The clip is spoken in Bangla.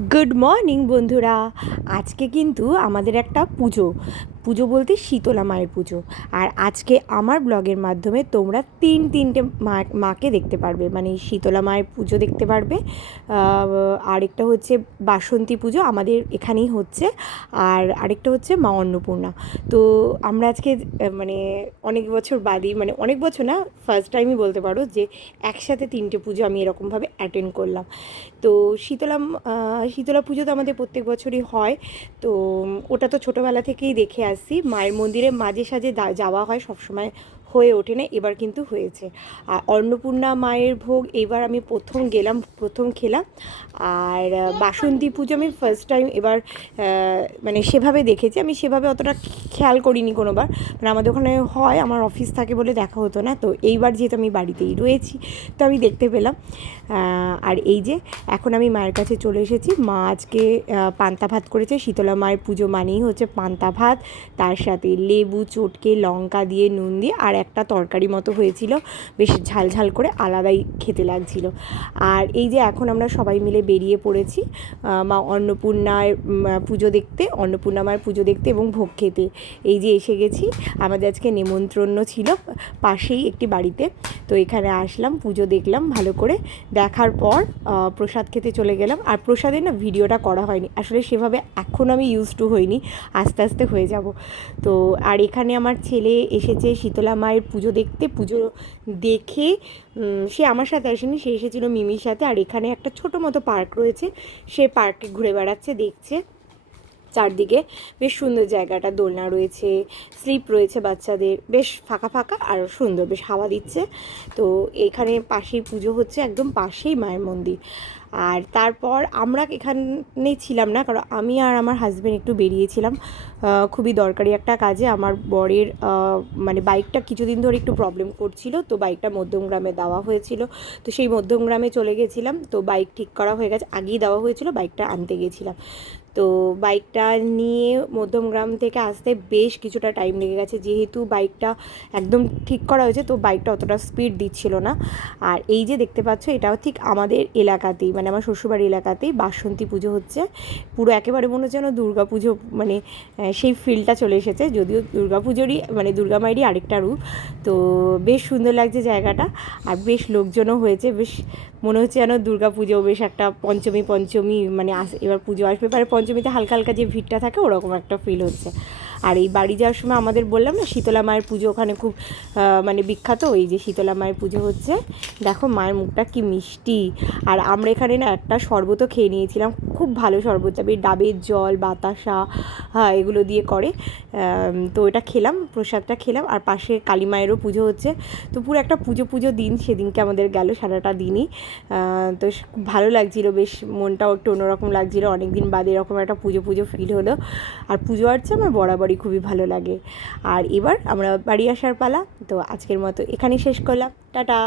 গুড মর্নিং বন্ধুরা। আজকে কিন্তু আমাদের একটা পুজো। পুজো বলতে শীতলা মায়ের পুজো। আর আজকে আমার ব্লগের মাধ্যমে তোমরা তিন তিনটে মা, মাকে দেখতে পারবে। মানে শীতলা মায়ের পুজো দেখতে পারবে। আরেকটা হচ্ছে বাসন্তী পুজো আমাদের এখানেই হচ্ছে। আর আরেকটা হচ্ছে মা অন্নপূর্ণা। তো আমরা আজকে মানে অনেক বছর বাদই মানে অনেক বছর না ফার্স্ট টাইমই বলতে পারো যে একসাথে তিনটে পুজো আমি এরকমভাবে অ্যাটেন্ড করলাম। তো শীতলা শীতলা পুজো তো আমাদের প্রত্যেক বছরই হয়। তো ওটা তো ছোটোবেলা থেকেই দেখে আসছি মায়ের মন্দিরে মাঝে সাঝে যাওয়া হয় সবসময়। হয়ে ওঠে না এবার কিন্তু হয়েছে। আর অন্নপূর্ণা মায়ের ভোগ এবার আমি প্রথম গেলাম, প্রথম খেলাম। আর বাসন্তী পুজো আমি ফার্স্ট টাইম এবার মানে সেভাবে দেখেছি। আমি সেভাবে অতটা খেয়াল করিনি কোনোবার। মানে আমাদের ওখানে হয়, আমার অফিস থাকে বলে দেখা হতো না। তো এইবার যেহেতু আমি বাড়িতেই রয়েছি, তো আমি দেখতে পেলাম। আর এই যে, এখন আমি মায়ের কাছে চলে এসেছি। মা আজকে পান্তা ভাত করেছে। শীতলা মায়ের পুজো মানেই হচ্ছে পান্তা ভাত। তার সাথে লেবু, চটকে লঙ্কা দিয়ে, নুন দিয়ে, আর একটা তরকারি মতো হয়েছিল, বেশ ঝাল ঝাল করে আলাদাই খেতে লাগছিল। আর এই যে এখন আমরা সবাই মিলে বেরিয়ে পড়েছি মা অন্নপূর্ণার পুজো দেখতে, অন্নপূর্ণা মায়ের পুজো দেখতে এবং ভোগ খেতে। এই যে এসে গেছি, আমাদের আজকে নেমন্ত্রণ ছিল পাশেই একটি বাড়িতে। তো এখানে আসলাম, পুজো দেখলাম ভালো করে। দেখার পর প্রসাদ খেতে চলে গেলাম। আর প্রসাদে না ভিডিওটা করা হয়নি। আসলে সেভাবে এখন আমি ইউজ টু হইনি। আস্তে আস্তে হয়ে যাব। তো আর এখানে আমার ছেলে এসেছে, শীতলা মায়ের পুজো দেখতে, পুজো দেখে সে আমার সাথে আসেনি, সে এসেছিল মিমির সাথে, আর এখানে একটা ছোটো মতো পার্ক রয়েছে, সে পার্কে ঘুরে বেড়াচ্ছে, দেখছে। চারদিকে বেশ সুন্দর জায়গাটা, দোলনা রয়েছে, স্লিপ রয়েছে বাচ্চাদের, বেশ ফাঁকা ফাঁকা আর সুন্দর, বেশ হাওয়া দিচ্ছে। তো এখানে পাশেই পুজো হচ্ছে, একদম পাশেই মায়ের মন্দির। আর তারপর আমরা এখানে ছিলাম না, কারণ আমি আর আমার হাজব্যান্ড একটু বেরিয়েছিলাম খুবই দরকারি একটা কাজে। আমার বরের মানে বাইকটা কিছুদিন ধরে একটু প্রবলেম করছিল, তো বাইকটা মধ্যমগ্রামে দেওয়া হয়েছিল। তো সেই মধ্যমগ্রামে চলে গেছিলাম, তো বাইক ঠিক করা হয়ে গেছে, আগেই দেওয়া হয়েছিল বাইকটা আনতে গেছিলাম। তো বাইকটা নিয়ে মধ্যমগ্রাম থেকে আসতে বেশ কিছুটা টাইম লেগে গেছে, যেহেতু বাইকটা একদম ঠিক করা হয়েছে, তো বাইকটা অতটা স্পিড দিচ্ছিল না। আর এই যে দেখতে পাচ্ছ, এটাও ঠিক আমাদের এলাকাতেই মানে আমার শ্বশুরবাড়ি এলাকাতেই বাসন্তী পুজো হচ্ছে। পুরো একেবারে মনে হচ্ছে যেন দুর্গা পুজো মানে সেই ফিলটা চলে এসেছে। যদিও দুর্গা পুজোরই মানে দুর্গা মায়েরই আরেকটা রূপ। তো বেশ সুন্দর লাগছে জায়গাটা। আর বেশ লোকজনও হয়েছে। বেশ মনে হচ্ছে যেন দুর্গা পুজো বেশ একটা পঞ্চমী পঞ্চমী মানে আস, এবার পুজো আসবে। পারে পঞ্চমীতে হালকা হালকা যে ভিড়টা থাকে, ওরকম একটা ফিল হচ্ছে। আর এই বাড়ি যাওয়ার সময় আমাদের বললাম না, শীতলা মায়ের পুজো ওখানে খুব মানে বিখ্যাত। এই যে শীতলা মায়ের পুজো হচ্ছে। দেখো মায়ের মুখটা কি মিষ্টি। আর আমরা এখানে না একটা শরবতও খেয়ে নিয়েছিলাম। খুব ভালো শরবত তবে ডাবের জল, বাতাসা হ্যাঁ এগুলো দিয়ে করে। তো এটা খেলাম, প্রসাদটা খেলাম। আর পাশে কালী মায়েরও পুজো হচ্ছে। তো পুরো একটা পুজো পুজো দিন সেদিনকে আমাদের গেল, সারাটা দিনই। তো ভালো লাগছিল, বেশ মনটাও একটু অন্যরকম লাগছিল। অনেক দিন বাদে এরকম একটা পুজো পুজো ফিল হলো। আর পুজো আর্চা আমার বরাবরই খুবই ভালো লাগে। আর এবার আমরা বাড়ি আসার পালা, তো আজকের মতো এখানেই শেষ করলাম। টাটা!